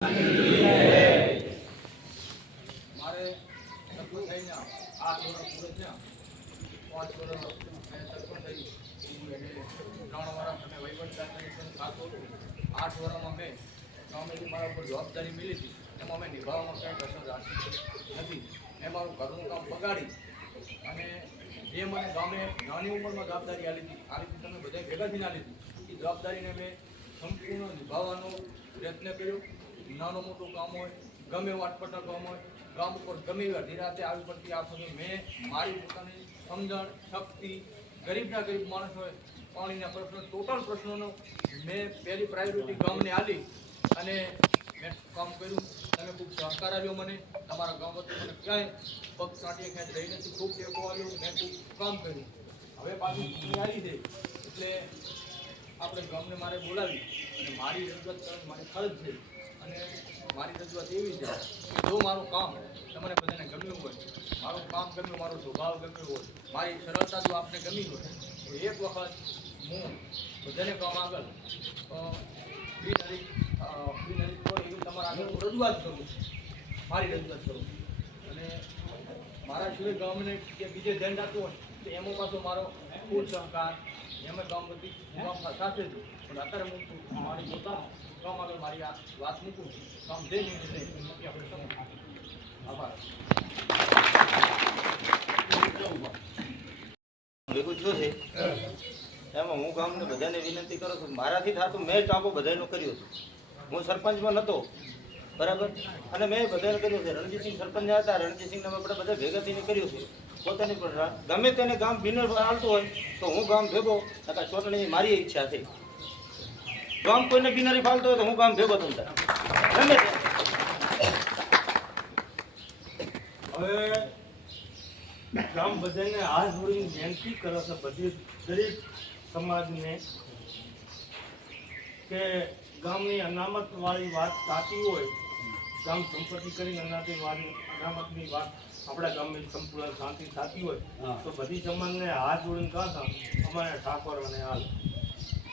મારે સરપંચ થઈને 8 વર્ષ પૂરે થયા. 5 વર્ષ સરપંચ થઈ 3 વર્ષ અમે વહીવટદાર ખાતો 8 વર્ષમાં મેં ગામેથી મારા ઉપર જવાબદારી મળી હતી એમાં અમે નિભાવવામાં કંઈ કસર રાખી નથી. મેં મારું ઘરનું કામ બગાડી અને જે મને ગામે નાની ઉંમરમાં જવાબદારી આપી હતી તમે બધા ભેગા થઈને આપી હતી એ જવાબદારીને મેં સંપૂર્ણ નિભાવવાનો પ્રયત્ન કર્યો. નાનું મોટું કામ હોય, ગમે એવું અટપટા કામ હોય, ગામ ઉપર ગમે એવી અઢી રાતે આવી પડતી આ સુધી મેં મારી પોતાની સમજણ શક્તિ ગરીબના ગરીબ માણસ હોય પાણીના પ્રશ્નો ટોટલ પ્રશ્નોનો મેં પહેલી પ્રાયોરિટી ગામને આપી અને મેં કામ કર્યું. તમે ખૂબ સહકાર આવ્યો મને. તમારા ગામ વચ્ચે મને ક્યાંય પગ કાઢીએ ખેંચ રહી નથી. ખૂબ ટેકો આવ્યો. મેં ખૂબ કામ કર્યું. હવે પાછું ચૂંટણી આવી છે એટલે આપણે ગામને મારે બોલાવી અને મારી રજૂઆત કરવાની મારી ફરજ છે. અને મારી રજૂઆત એવી છે કે જો મારું કામ તમને બધાને ગમ્યું હોય, મારું કામ ગમ્યું, મારો સ્વભાવ ગમ્યો હોય, મારી સરળતા જો આપને ગમી હોય તો એક વખત હું બધાને કામ આગળ બિનહરીફ એવી તમારા આગળ હું રજૂઆત કરું, મારી રજૂઆત કરું. અને મારા સિવાય ગામને કે બીજે ધ્યાન રાખવું હોય તો એમાં પાછો મારો ફૂલ સહકાર એમાં ગામ બધી ગામ સાથે જ પણ અત્યારે હું મારી પોતા ગામ આગળ મારી આ વાત મૂકું કામ જે નિર્ણય મૂકી આપણે સમજ. આભાર. ભેગું થયું છે એમાં હું ગામને બધાને વિનંતી કરું છું. મારાથી થતું મેં ટાંકો બધાનો કર્યો છે. હું સરપંચમાં નહોતો બરાબર અને મેં બધાને કર્યું છે. રણજીતસિંહ સરપંચ હતા, રણજીતસિંહને આપણે બધા ભેગા થઈને કર્યું છે. પોતાની પણ ગમે તેને ગામ બિનર હાલતું હોય તો હું ગામ ભેગો નકા ચૂંટણી મારી ઈચ્છા છે. ગામ કોઈને બિનરી ફાલતો હોય તો હું ગામ ભેગો થઉં ગમે તે. હવે ગામ બધાને હાથ જોડીને વિનંતી કરે છે બધી દરેક સમાજને કે ગામની અનામતવાળી વાત સાચી હોય, ગામ સંપત્તિ કરીને અનામતની વાત આપણા ગામની સંપૂર્ણ શાંતિ થતી હોય તો બધી સમાજને હાથ જોડીને કહે છે અમારે ઠાકોર અને હાલ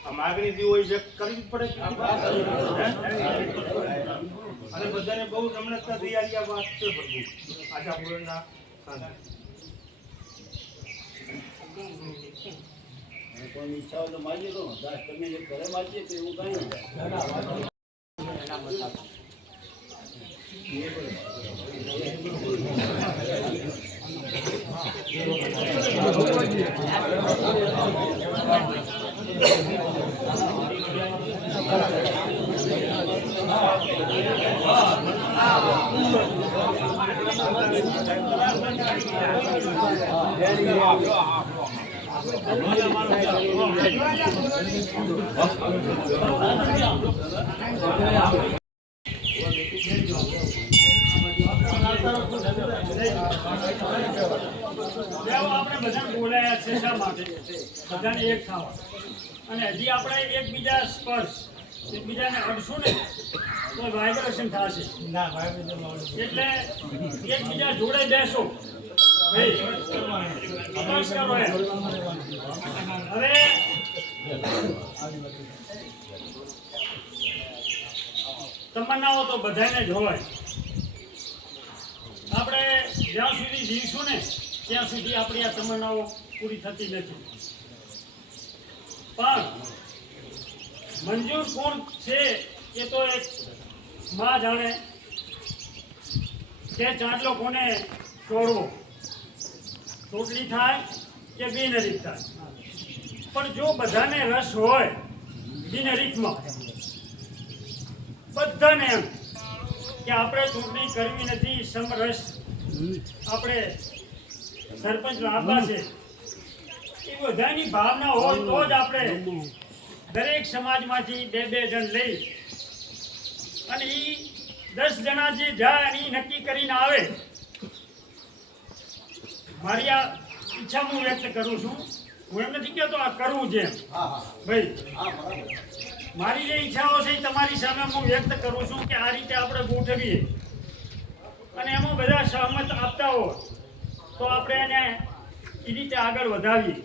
આ માગણી જે હોય વ્યક્ત કરવી જ પડે અને બધાને બહુ રમણકતા તૈયારી આ વાત છે. બધું આશાપુરના કોઈ ઈચ્છા હોય તો માગીએ તો તમે જે ઘરે માગીએ તો એવું કઈ આપણે બધા બોલાયા છે શા માટે? બધાને એક થવા અને હજી આપણે એકબીજા સ્પર્શ એકબીજાને અડશું ને તો વાઇબ્રેશન થશે. એટલે એકબીજા જોડે બેસો ભાઈ સ્પર્શ કરો એમ. હવે તમન્નાઓ તો બધાને જ હોય. આપણે જ્યાં સુધી જીવશું ને ત્યાં સુધી આપણી આ તમન્નાઓ પૂરી થતી નથી. પણ મંજૂર કોણ છે એ તો એક માં જાણે કે ચાંદલો કોને છોડવો, ચોટલી થાય કે બિનહરીફ થાય. પણ જો બધાને રસ હોય બિનહરીફમાં બધાને એમ કે આપણે ચૂંટણી કરવી નથી, સમરસ આપણે સરપંચ લાવવા છે એ બધાની ભાવના હોય તો જ આપણે દરેક સમાજમાંથી 2-2 જણ લઈ અને એ 10 જણા જે જાય અને એ નક્કી કરીને આવે. મારી આ ઈચ્છા હું વ્યક્ત કરું છું. હું એમ નથી કહેતો આ કરવું છે એમ ભાઈ. મારી જે ઈચ્છાઓ છે એ તમારી સામે હું વ્યક્ત કરું છું કે આ રીતે આપણે ગોઠવીએ અને એમાં બધા સહમત આપતા હોય તો આપણે એને એ રીતે આગળ વધાવીએ.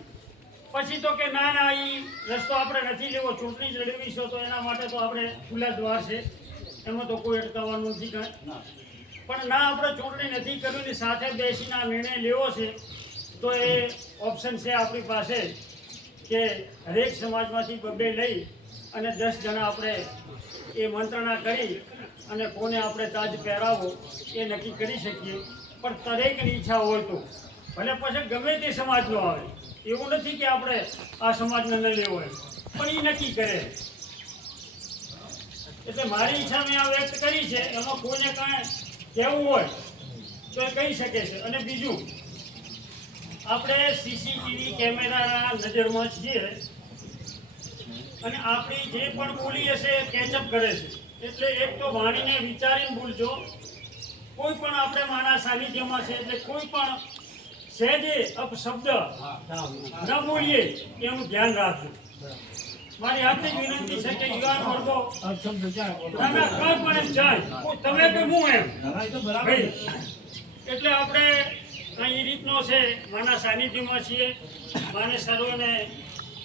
પછી તો કે ના ના એ રસ્તો આપણે નથી લેવો, ચૂંટણી જ લડવી છે તો એના માટે તો આપણે ખુલ્લા દ્વાર છે. એમાં તો કોઈ અટકાવવાનું નથી કાંઈ. પણ ના આપણે ચૂંટણી નથી કરવી ને સાથે બેસીને આ નિર્ણય લેવો છે તો એ ઓપ્શન છે આપણી પાસે કે હરેક સમાજમાંથી બબ્બે લઈ અને 10 જણા આપણે એ મંત્રણા કરી અને કોને આપણે તાજ પહેરાવો એ નક્કી કરી શકીએ. પણ દરેકની ઈચ્છા હોય તો ભલે પછી ગમે તે સમાજનો આવે, એવું નથી કે આપણે આ સમાજને ન લેવો એમ, પણ એ નક્કી કરે. એટલે મારી ઈચ્છા મેં આ વ્યક્ત કરી છે. એમાં કોઈને કાંઈ કહેવું હોય તો એ કહી શકે છે. અને બીજું, આપણે સીસીટીવી કેમેરાના નજરમાં છીએ અને આપણી જે પણ બોલી હશે એ કેચઅપ કરે છે. એટલે એક તો વાણીને વિચારીને બોલજો. કોઈ પણ આપણે માના સાનિધ્યમાં છે એટલે કોઈ પણ સહેજે અપશબ્દ ન બોલીએ એનું ધ્યાન રાખજો. મારી હાથની વિનંતી છે કે યુવાન વર્ગો ના ના કોઈ પણ એમ જાય તમે કે હું એમ ભાઈ. એટલે આપણે અહીં એ રીતનો છે, માના સાનિધ્યમાં છીએ. માને સર્વને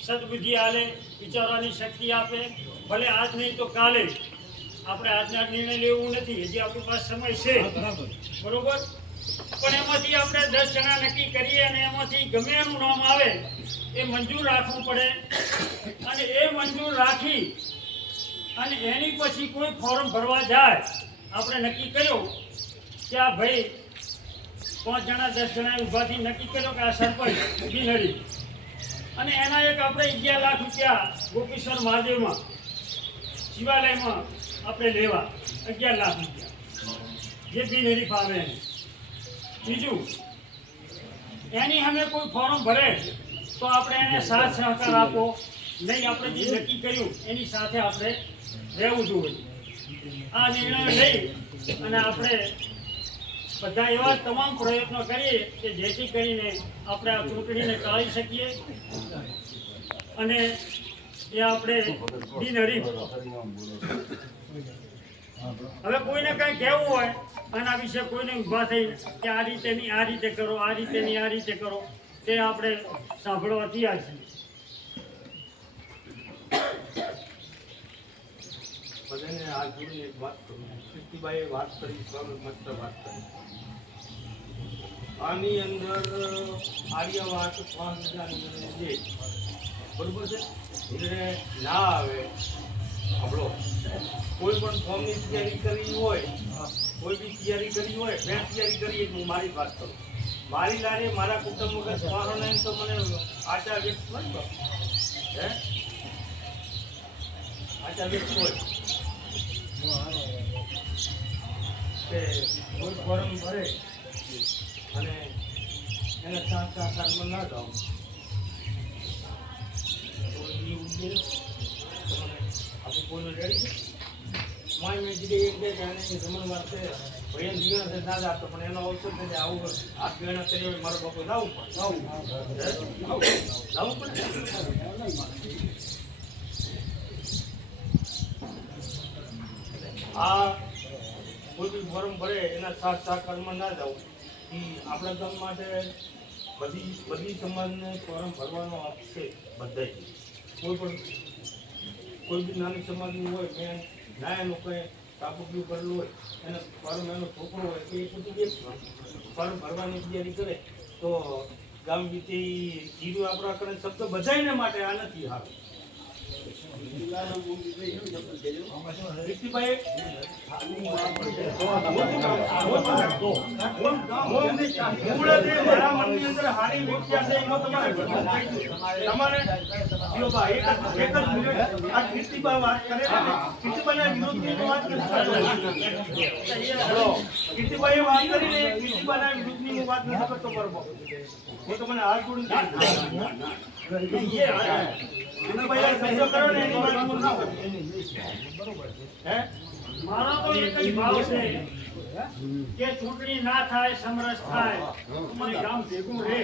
સદબુદ્ધિ આલે, વિચારવાની શક્તિ આપે. ભલે આજ નહીં તો કાલે. આપણે આજના નિર્ણય લેવું નથી, હજી આપણી પાસે સમય છે, બરોબર. પણ એમાંથી આપણે 10 જણા નક્કી કરીએ અને એમાંથી ગમે એનું નામ આવે એ મંજૂર રાખવું પડે. અને એ મંજૂર રાખી અને એની પછી કોઈ ફોર્મ ભરવા જાય, આપણે નક્કી કર્યો કે આ ભાઈ 5 જણા 10 જણાએ ઊભાથી નક્કી કર્યો કે આ સરપંચ બિનહરી, અને એના એક આપણે 11 લાખ રૂપિયા ગોપીશ્વર મહાદેવમાં શિવાલયમાં આપણે લેવા 11 લાખ રૂપિયા, જે બિનહરી ફાવે એને. બીજું, એની સામે કોઈ ફોર્મ ભરે તો આપણે એને સાથ સહકાર આપો નહીં. આપણે જે નક્કી કર્યું એની સાથે આપણે રહેવું જોઈએ. આ નિર્ણય લઈ અને આપણે બધા એવા તમામ પ્રયત્નો કરીએ કે જેથી કરીને આપણે આ ચૂંટણીને ટાળી શકીએ અને એ આપણે બિનહરીફ. હવે કોઈને કંઈ કહેવું હોય આના વિશે, કોઈને ઊભા થઈ કે આ રીતે નહીં આ રીતે કરો, આ રીતે નહીં આ રીતે કરો, તે આપણે સાંભળવા તૈયાર છીએ. બધાને આ જોઈને એક વાત કરું. કીર્તિભાઈએ વાત કરી, મસ્ત વાત કરી. આની અંદર આર્યવાદ 5000 જે બરોબર છે એટલે ના આવે. આપણો કોઈ પણ ફોર્મની તૈયારી કરવી હોય, કોઈ બી તૈયારી કરવી હોય, મેં તૈયારી કરી હું મારી વાત કરું. મારી લારે મારા કુટુંબ વગર સવારો નહીં તો મને આશા વ્યક્ત હોય હે આશા વ્યક્ત હોય કે કોઈ ફોર્મ ભરે અને એને સાત સારમાં ના જાઓ તો એ ઉદ્દેશ આપણે કોઈને રેડી છે. માય મેં જીડે એક બે જાણે જમણવાર છે ભાઈ એમ જીવન છે ના આપતો, પણ એનો અવસર છે આવું હાથ ગણા કરી હોય મારો બાપુ જવું પડે. આ કોઈ બી ફોર્મ ભરે એના સાથ સહકારમાં ના જવું એ આપણા ગામ માટે બધી સમાજને ફોર્મ ભરવાનો હક છે. બધા કોઈ બી નાની સમાજની હોય, મેં ના લોકોએ કાપુકલું કરેલું હોય એને ફોર્મ એનો છોકરો હોય એ બધું એક ફોર્મ ભરવાની તૈયારી કરે તો ગામ બીતી જીરું આપણા કરે શબ્દ બધાને માટે આ નથી હારું. કીર્તિભાઈ વાત કરીને કીર્તિભાઈના વિરુદ્ધની વાત નથી કરતો બરોબર. હું તમને હાથ જોડીને મારો તો એક જ ભાવ છે કે ચૂંટણી ના થાય, સમરસ થાય અને ગામ ભેગું રહે.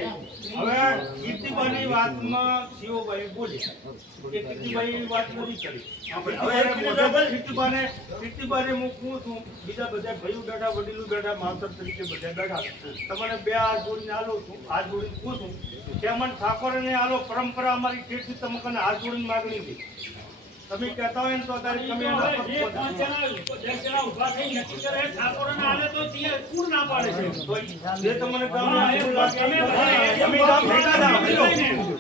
હવે કીર્તિભાઈની વાતમાં શિવભાઈ બોલ્યા કે કીર્તિભાઈ વાત નથી કરી. કીર્તિભાઈને હું કહું છું, બીજા બધા ભાઈઓ બેઠા, વડીલો બેઠા, માવતર તરીકે બધા બેઠા, તમને બે હાથ જોડીને આલો છું, હાથ જોડીને કહું છું કે મને ઠાકોરને આલો પરંપરા અમારી કેટલી તમે કને હાથ જોડીને માગણી હતી તમે કહેતા હોય ને તો તારે તમે હવે જે 5 જણા 10 જણા ઊભા થઈ નક્કી કરે ઠાકોરને આલે તો તે કોણ ના પાડે છે જે તમને કામ હા, એ એવું લાગે તમે તમે કામ ભેગા થા.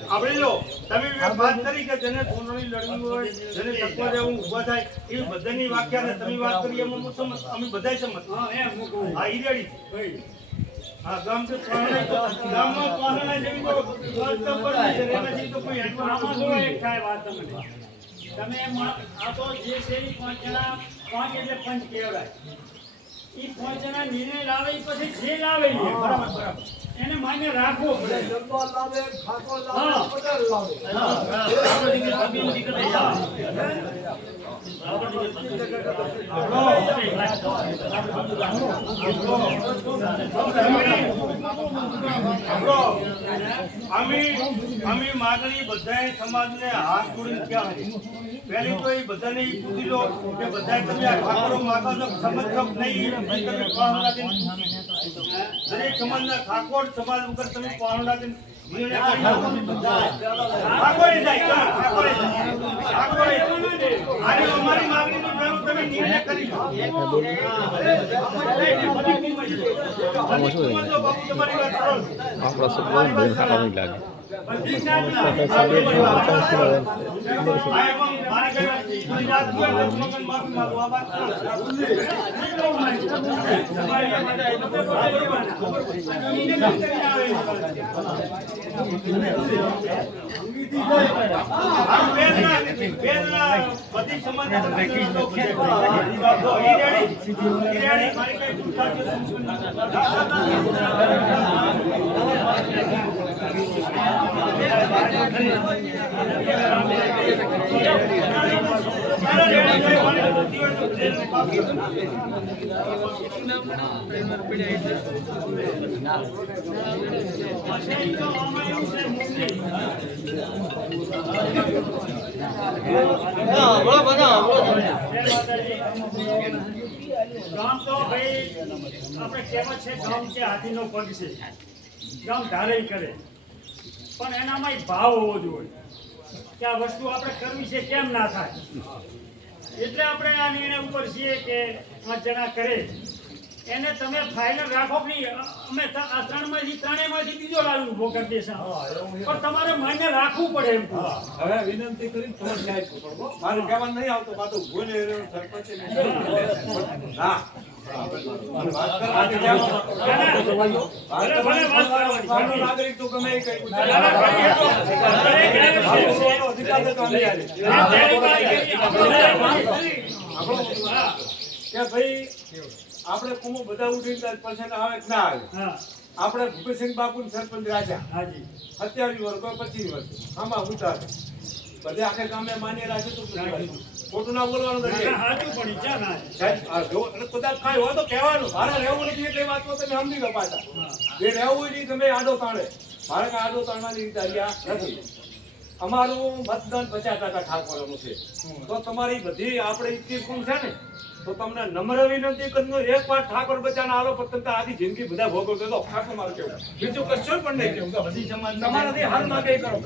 આપણે લો તમે વાત કરી કે જેને ચૂંટણી લડવી હોય જેને તકવા રહેવું ઊભા થાય એ બધાની વ્યાખ્યા ને તમે વાત કરી એમાં હું સમજ અમે બધાય સમજ હા એમ હું કહું હા ઈ રેડી ભાઈ હા ગામ તો ગામમાં પાલના જેવી તો વાત તો કરવી છે એનાથી તો કોઈ હેઠળ આમાં જો એક થાય વાત તમને તમે આ તો જે છે એ 5 જણા 5 એટલે પંચ કહેવાય એ 5 જણા નિર્ણય લાવે ઈ પછી જે લાવે ઈ બરાબર બરાબર એને માન્ય રાખવો પડે હા. અમે માગણી બધાય સમાજને હાથ જોડીને ક્યાં છે પહેલી તો એ બધાને ઈ પૂછી લો કે બધાય તમે આ ઠાકોરો માગો છો સમજશો કે નહીં તમે પાહણ રાખીને દરેક સમાજના ઠાકોર સમાજ વગર તમે પાહણ રાખીને નિર્ણય કરી શકો. ઠાકોરે જાય ઠાકોરે આજે અમારી માગણીનું જાણો તમે નિર્ણય કરી લો. તમારી વાત સરળ છે. આપણા સગવડ બેન સારી લાગે બધી જ્ઞાતિ ગામ તો ભાઈ આપણે કહેવત છે ગામ કે હાથીનો પગ છે ગામ ધારે કરે પણ એનામાં ભાવ હોવો જોઈએ કે આ વસ્તુ આપણે કરવી છે કેમ ના થાય એટલે આપણે આ નિર્ણય ઉપર છીએ કે 5 જણા કરે એને તમે ફાઇનલ રાખો કે અમે આ ત્રણેયમાંથી બીજો લાવી ઉભો કરી દેશા પણ તમારે માન્ય રાખવું પડે એમ હવે વિનંતી કરી તમારે સાહેબ પકડો મારે કહેવાનું નહીં આવતો પાછો ભૂલે સરપંચ ના નાગરિક તો ગમે કે ભાઈ આપણે કુમો બધા ઉઠીને પછી આવે કે ના આવે આપણે ભૂપેસિંહ બાપુ સરપંચ રાજા 27 વર્ષ કોઈ 25 વર્ષ આમાં ઉતાર બધે આખે ગામે માન્ય રાખે તો ખોટું ના બોલવાનું કદાચ કાંઈ હોય તો કહેવાનું મારે રહેવું નથી એટલે વાત તમે સમજી લો પાછા જે રહેવું નહીં તમે આડો તાણે મારે કાંઈ આડો તાણવાની તૈયાર નથી અમારું મતદાન 50% ઠાકોરનું છે તો તમારી બધી આપણે 21 છે ને તો તમને નમ્ર વિનંતી કરનો એક વાર ઠાકોર બચાને આલો પણ તમે આધી જિંદગી બધા ભોગવતો તો ઠાકોર મારું કેવું બીજું કશું પણ નહીં કેવું બધી સમાજ તમારાથી હાર માગે કરો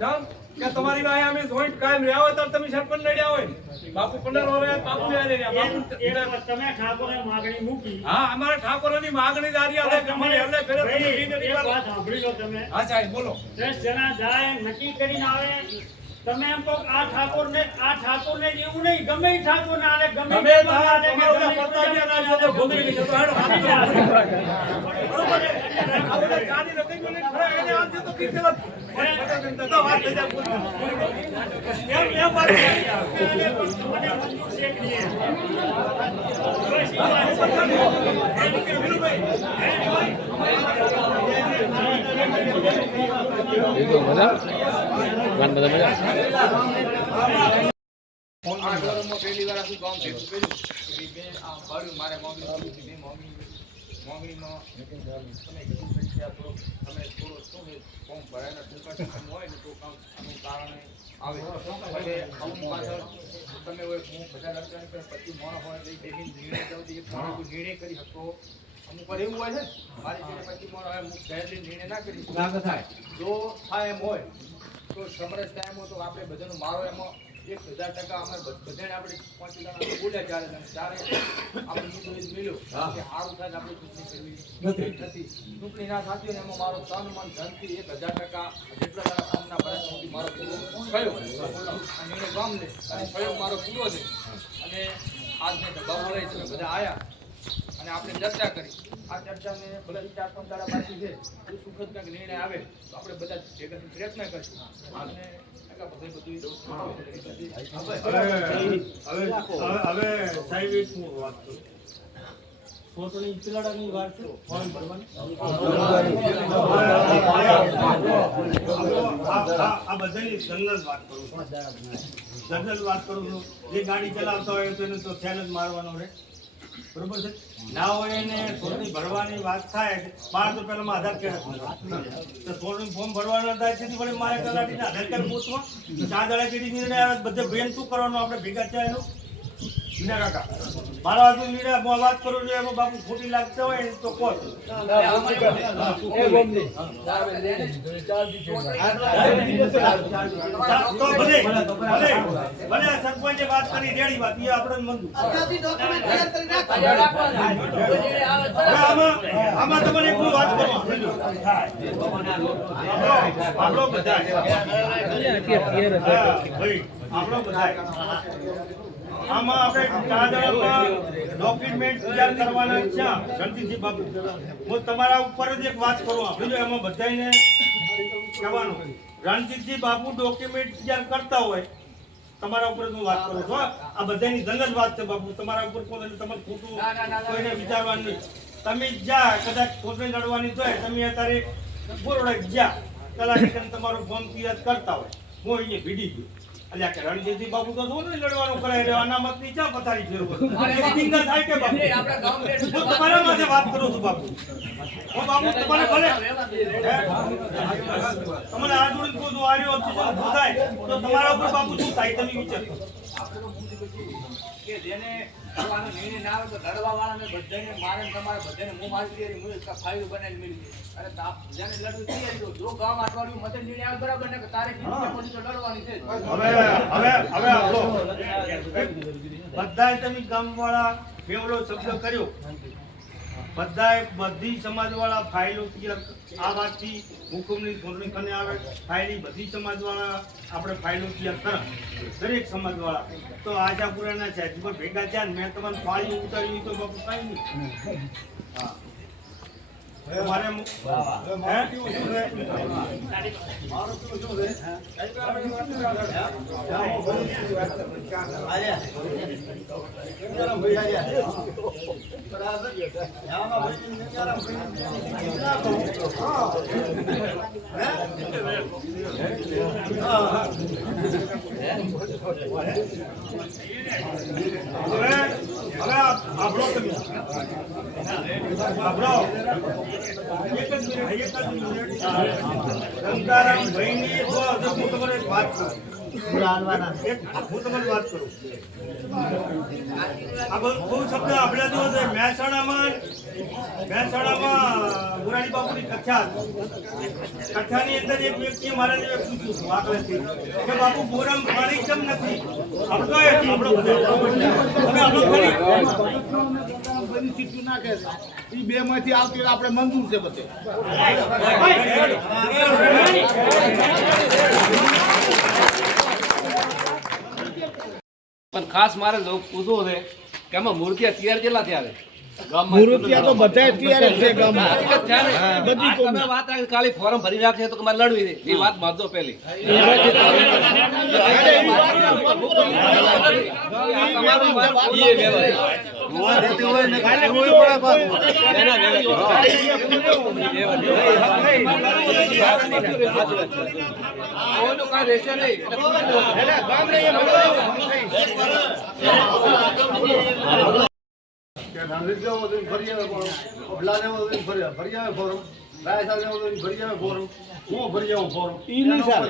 જામ કે તમારી વાય અમે જોઈન્ટ કાયમ રહ્યા હોય તો તમે સરપંચ લડ્યા હોય બાપુ 15 વર્ષ બાપુ રહ્યા બાપુ તમે ઠાકોરે માગણી મૂકી હા અમારે ઠાકોરની માગણી દારી આલે તમારે એટલે ફેરે એક વાત સાંભળી લો તમે હા સાહેબ બોલો 10 જણા જાય નક્કી કરીને આવે તમે એમ કહો આ ઠાકોરને એવું નહીં ગમે ઈ ઠાકોરને આલે ગમે તમે તમારા પ્રતાપિયા ના જો ગમે ઈ હેડો બરોબર આપણે ગાડી રખી ગયો ને ખરા એને આવશે તો કીધે તો વાત થઈ જાય પૂરી એમ વાત મને મંજૂર છે કે નહીં બસ ઈ વાત છે મજા ગાન બધા મજા આ ગોરમમાં પહેલી વાર આખું ગામ ભેગું કર્યું કે બે આ ભર્યું મારે મોંગણીમાં તમે કીધું કે આ થોડો તમે થોડો શું છે ફોર્મ ભરાયના ટૂંકા હોય ને તો કામ આનું કારણે આવે એટલે અમુક પાછળ તમે હોય હું બધા લડતા પછી મોણા હોય તો બેહીને નિર્ણય જલ્દી નિર્ણય કરી શકો અમુક વાર એવું હોય છે મારી જોડે પછી મોણા હોય હું પહેલી નિર્ણય ના કરી ના થાય જો થાય એમ હોય તો તો સમરસ ટાઈમ હતો આપણે બધાનું મારો એમાં 1000% અમે બધાને આપણે 5 જણા બોલ્યા ચારે આપણે મુદ્દો મળ્યો કે સારું થાય આપણે ચૂંટણી કરવી નથી. ચૂંટણી ના થતી અને એમાં મારો તન મન ધનથી 1000% જેટલા તારા કામના ભરાથી મારો પૂરો થયો અને ગામને અને સહયોગ મારો પૂરો છે. અને આજ મેં દબાવ બોલાવી તમે બધા આવ્યા અને આપણે ચર્ચા કરી. આ ચર્ચાને ભલે 4-5 દાડા બાકી છે, જો સુખદ કંઈક નિર્ણય આવે તો આપણે બધા ભેગા પ્રયત્ન કરીશું. અને હવે સાહેબ એક વાત કરું. ચૂંટણી ચલાવવાની વાત છે, ફોર્મ ભરવાની. આ બધાની જનરલ વાત કરું છું. જનરલ વાત કરું છું. જે ગાડી ચલાવતા હોય તો એને તો ખેલ જ મારવાનો રહે, બરોબર છે. ના હોય એને ચૂંટણી ભરવાની વાત થાય, 12 તો પહેલામાં આધાર કાર્ડ તો ચૂંટણી ફોર્મ ભરવાના થાય છે. વળી મારે કલાટીને આધાર કાર્ડ પૂછવા 4 દાડા જેવી નિર્ણય આવે બધે બેન શું કરવાનું આપણે ભેગા થયા એનું વિના કાકા મારો આજુ નિર્ણય હું વાત કરું છું એમાં બાપુ ખોટી લાગતા હોય તો કહો. ભલે સરપંચે વાત કરી રેડી વાત એ આપણે મંજૂર. આમાં તમારે એક વાત કરવા આપણો બધા આપણો બધા આમાં આપણે ડોક્યુમેન્ટ તૈયાર કરવાના છે. રણજીતજી બાપુ હું તમારા ઉપર જ એક વાત કરું આપજો એમાં બધાને કહેવાનું રણજીતજી બાપુ ડોક્યુમેન્ટ તૈયાર કરતા હોય તમારા ઉપર હું વાત કરું છું. આ બધાની જંગ જ વાત છે બાપુ, તમારા ઉપર કોઈ તમારે ખોટું કોઈને વિચારવાનું નહીં. તમે જા કદાચ ચૂંટણી લડવાની હોય તમે અત્યારે બોરડા જા કલાક તમારું ફોર્મ તૈયાર કરતા હોય હું અહીંયા ભીડી ગયો અલ્યા કે રણજીતજી બાપુ તો શું નહીં લડવાનું કરે એટલે અનામત ની ચા પથારી ફેરવો ડિંગા થાય કે બાપુ હું તમારા માટે વાત કરું છું બાપુ. હું બાપુ તમારે ભલે તમારે આ જોડે કોઈ આર્યો ઓપ્શન થાય તો તમારા ઉપર બાપુ શું થાય તમે વિચાર કે જેને આનો નિર્ણય ના આવે તો લડવા વાળાને બધાને મારે તમારે બધાને હું મારી દે હું ફાઈલ બનાવી મળી અને જેને લડવું તૈયાર જો ગામ અઠવાડિયું મતે નિર્ણય આવે બરાબર ને કે તારીખ પછી તો લડવાની છે. હવે આપણો બધાય તમે ગામવાળા બેવડો શબ્દ કર્યો બધાય બધી સમાજવાળા ફાઇલો આ વાતથી હુકુમની ચૂંટણી કને આવે ફાઇલી બધી સમાજવાળા આપણે ફાઇલો તૈયાર કરે દરેક સમાજવાળા તો આશાપુરાના છે ભેગા થયા મેં તમારે ફાળી ઉતારી તો બાપુ કઈ નહીં. હા મારે હે મહેસાણામાં ગુરાણી બાપુની કથાની અંદર એક વ્યક્તિએ મારા જેવે પૂછ્યું આકલેથી કે બાપુ બોરામ પાણી કેમ નથી આપણો નાખે એ બે માંથી આવતી આપણે મંજૂર છે બધે. પણ ખાસ મારે પૂછવું છે કે આમાં મૂર્તિયા તૈયાર કેટલા થયા છે? મૂર્તિયા તો બધા તૈયાર જ છે ગામમાં. તમે વાત રાખી ખાલી ફોર્મ ભરી રાખશે તો તમારે લડવી છે એ વાત બાંધો પેલી હું ભરી જાઉં ફોર્મ ઈ નહીં સાહેબ.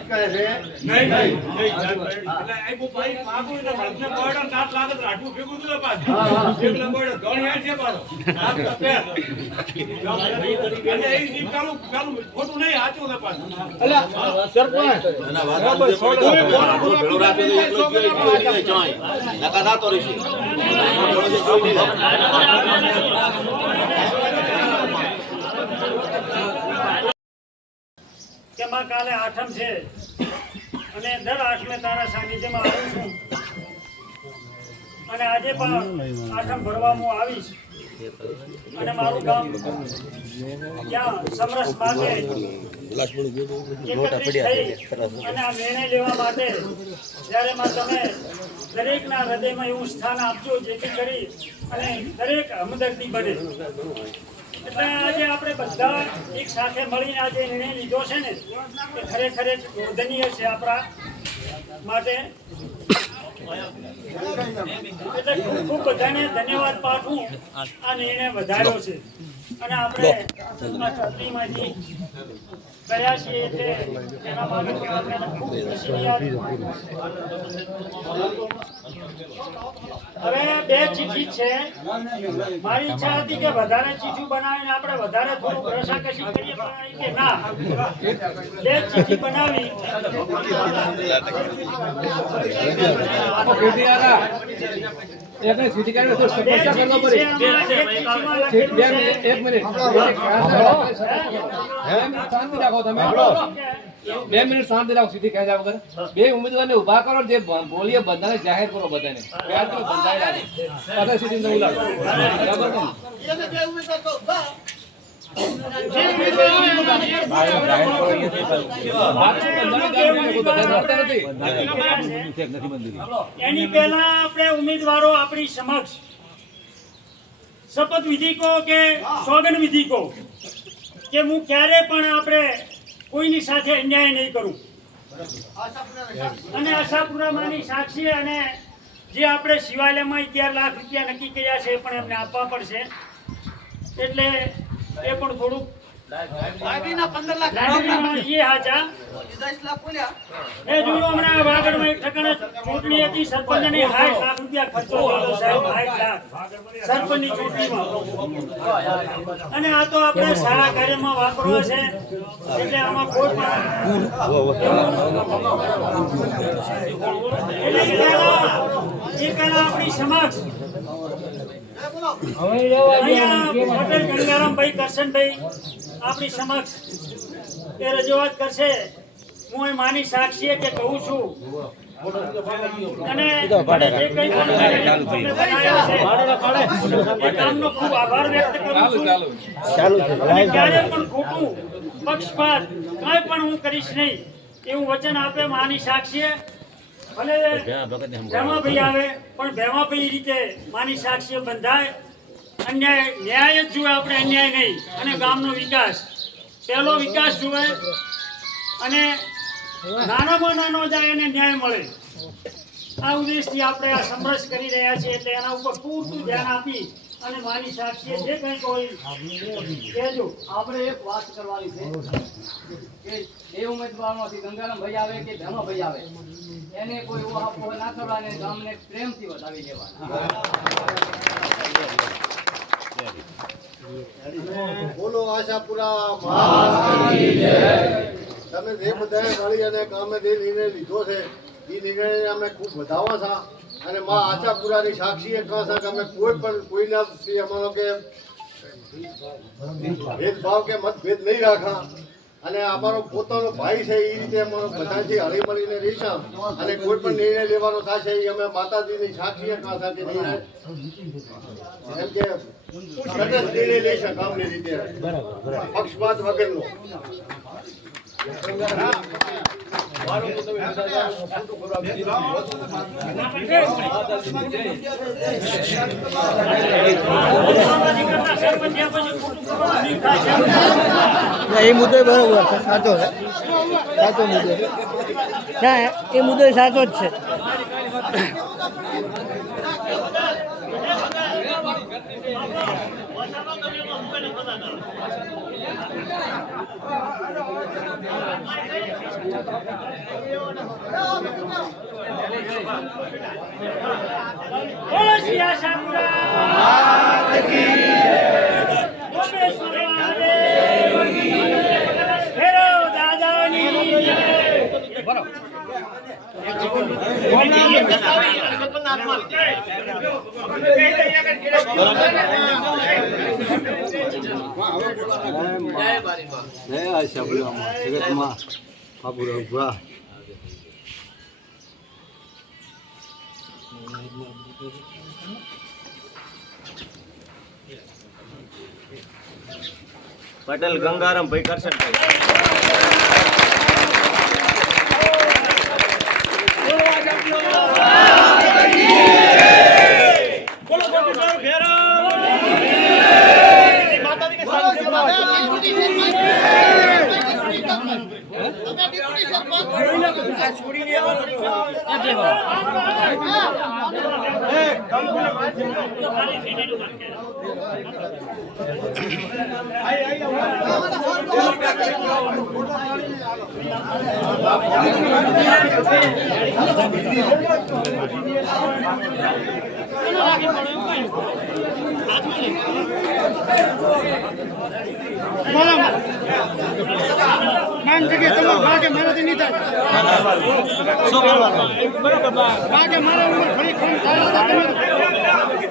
નહીં એટલે આ બહુ ભાઈ માગું એટલે મને બર્ડન 7 લાખ જ રાખવું ભેગું થયું પાછું એકલા બર્ડન ઘણી હેડ છે પાછો આ તો પેર અને એ જીપ ચાલુ ખોટું નહીં સાચું છે પાછું અલ્યા સરપંચ બરાબર, સો કે માં કાલે આઠમ છે અને દર આઠમે તારા સાનિધ્યમાં આવું છું અને આજે પણ આઠમ ભરવા હું આવીશ અને મારું ગામ ત્યાં સમરસ માટે એકત્રિત થઈ અને આ નિર્ણય લેવા માટે જ્યારે માં તમે દરેકના હૃદયમાં એવું સ્થાન આપજો જેથી કરી અને દરેક હમદર્દી બને એટલે આજે આપણે બધા એક સાથે મળીને આજે નિર્ણય લીધો છે ને એ ખરેખર એક નોંધનીય છે આપણા માટે એટલે ખૂબ ખૂબ બધાને ધન્યવાદ પાઠવું આ નિર્ણય વધાર્યો છે અને આપણે આ ચૂંટણીમાંથી ગયા છીએ એટલે એના માટે આપણે ખૂબ ખુશીની વાત. હવે બે ચીઠી છે. મારી ઈચ્છા હતી કે વધારે ચીઠી બનાવીને આપણે વધારે થોડુંક રસાકસી કરીએ પણ કે ના, બે ચીઠી બનાવી બે મિનિટ શાંતિ રાખો, સીધી કહી જાવ વગર. બે ઉમેદવારને ઉભા કરો, જે બોલીએ બધાને જાહેર કરો, બધાને ત્યારથી બંધાયેલા છે. પછી સીધી નવું લાગો. બરાબર ને? એની પહેલા આપણે ઉમેદવારો આપણી સમક્ષ શપથ વિધિ કહો કે સોગંદ વિધિ કહો કે હું ક્યારે પણ આપણે કોઈની સાથે અન્યાય નહીં કરું અને આશાપુરામાંની સાક્ષી અને જે આપણે શિવાલયમાં 11 લાખ રૂપિયા નક્કી કર્યા છે એ પણ એમને આપવા પડશે એટલે એ પણ થોડુંક ચૂંટણી હતી, સરપંચની 60 લાખ રૂપિયા ખર્ચો થયો સાહેબ, 60 લાખ સરપંચની ચૂંટણીમાં. અને આ તો આપણે સારા કાર્યમાં વાપરવા છે એટલે આમાં કોઈ પણ આપણી સમક્ષ પટેલ ગંગારામભાઈ કરશનભાઈ આપણી સમક્ષ એ રજૂઆત કરશે. હું એ માની સાક્ષીએ કે કહું છું અને જે કંઈ પણ બનાવ્યો છે એ કામનો ખૂબ આભાર વ્યક્ત કરું છું. અને ક્યારે પણ ખોટું પક્ષપાત કાંઈ પણ હું કરીશ નહીં એવું વચન આપે માની સાક્ષીએ. ભલે ભેમાભાઈ આવે પણ ભેમાભાઈ રીતે માની સાક્ષીએ બંધાય. અન્યાય ન્યાય જ જુએ આપણે, અન્યાય નહીં. અને ગામનો વિકાસ, પહેલો વિકાસ જુએ અને નાનામાં નાનો જાય અને ન્યાય મળે. આ ઉદ્દેશથી આપણે આ સમરસ કરી રહ્યા છીએ એટલે એના ઉપર પૂરતું ધ્યાન આપી અને માની સાક્ષીએ જે કંઈક હોય કહેજો. આપણે એક વાત કરવાની છે કે એ ઉમેદવારમાંથી ગંગારામભાઈ આવે કે ભેમાભાઈ આવે એને કોઈ ઓહાપોહ ના કરવા અને ગામને પ્રેમથી વધાવી દેવાના. બોલો આશાપુરા મહારાજની જય. તમે જે બધાએ મળી અને ગામે જે નિર્ણય લીધો છે એ નિર્ણયને અમે ખૂબ વધાવા છે અને મા આશાપુરાની સાક્ષીએ કહે છે કે અમે કોઈ પણ કોઈના અમારો કે ભેદભાવ કે મતભેદ નહીં રાખા અને અમારો પોતાનો ભાઈ છે એ રીતે અમારો બધાથી હળી મળીને રહીશું અને કોઈ પણ નિર્ણય લેવાનો થશે એ અમે માતાજીની સાક્ષીએ કહે છે કે નિર્ણય એમ કે તટસ્થ નિર્ણય લઈશું ગામની રીતે પક્ષપાત વગરનો. એ મુદ્દો બરોબર છે, સાચો છે, સાચો મુદ્દો. ના, એ મુદ્દો સાચો જ છે. બોલો સિયા શામળા ગોપેશ્વર મહાદેવ ભૈરવ દાદાની જય. પટેલ ગંગારામ ભાઈ કરશનભાઈ.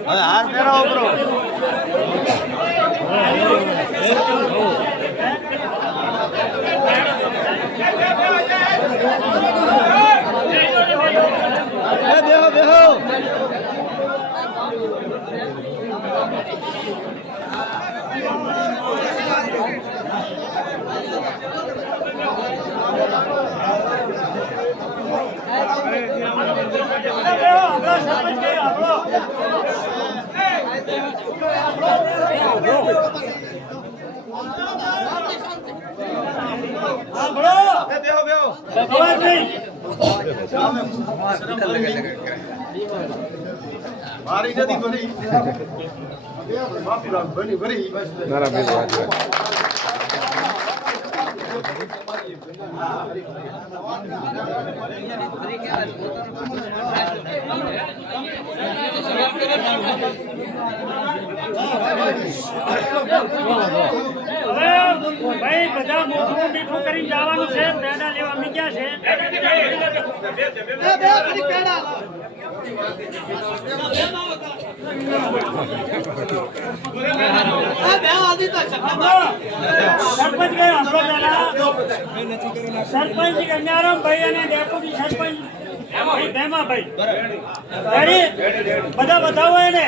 હવે હાર પહેરાવો બ્રો. બેહો બેહો. મારી નથી ભરી માફી રાખ ભરી ભરી ના બેન વાત વાત. ભાઈ બધા મોટું મીઠું કરીને જવાનું છે. પેડા લેવા મીક્યા છે. સરપંચ ગયા આપણો પેલા સરપંચ ગંગારામ ભાઈ અને ડેપ્યુટી સરપંચ ભેમાભાઈ બધા બતાવો એને.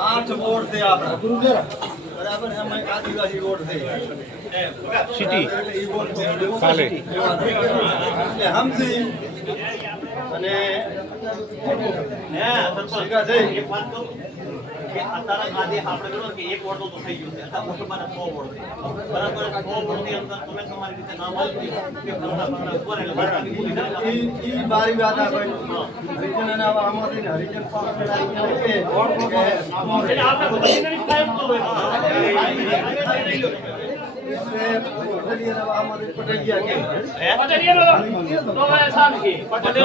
આઠ વોટ છે આપણા બરાબર. એમાં આદિવાસી વોટ છે સિટી કાલે એટલે હમસી અને ભેગા થઈ અત્યારે આજે આપણે જોયું કે એક વોટ તો થઈ ગયું છે. અત્યારે મોટું 6 વોટ છે. બરાબર 6 વોટની અંદર તમે તમારી રીતે નામ આપી કે ફલાણા ઉપર એટલે બાકી ભૂલી જાય. ઈ મારી વાત આ ભાઈ હરિજન અને આમાંથી હરિજન પાસે એટલે આપણે બધાને ટાઈમ તો હોય. પટેલિયાનો તો હવે શાંતિ. પટેલ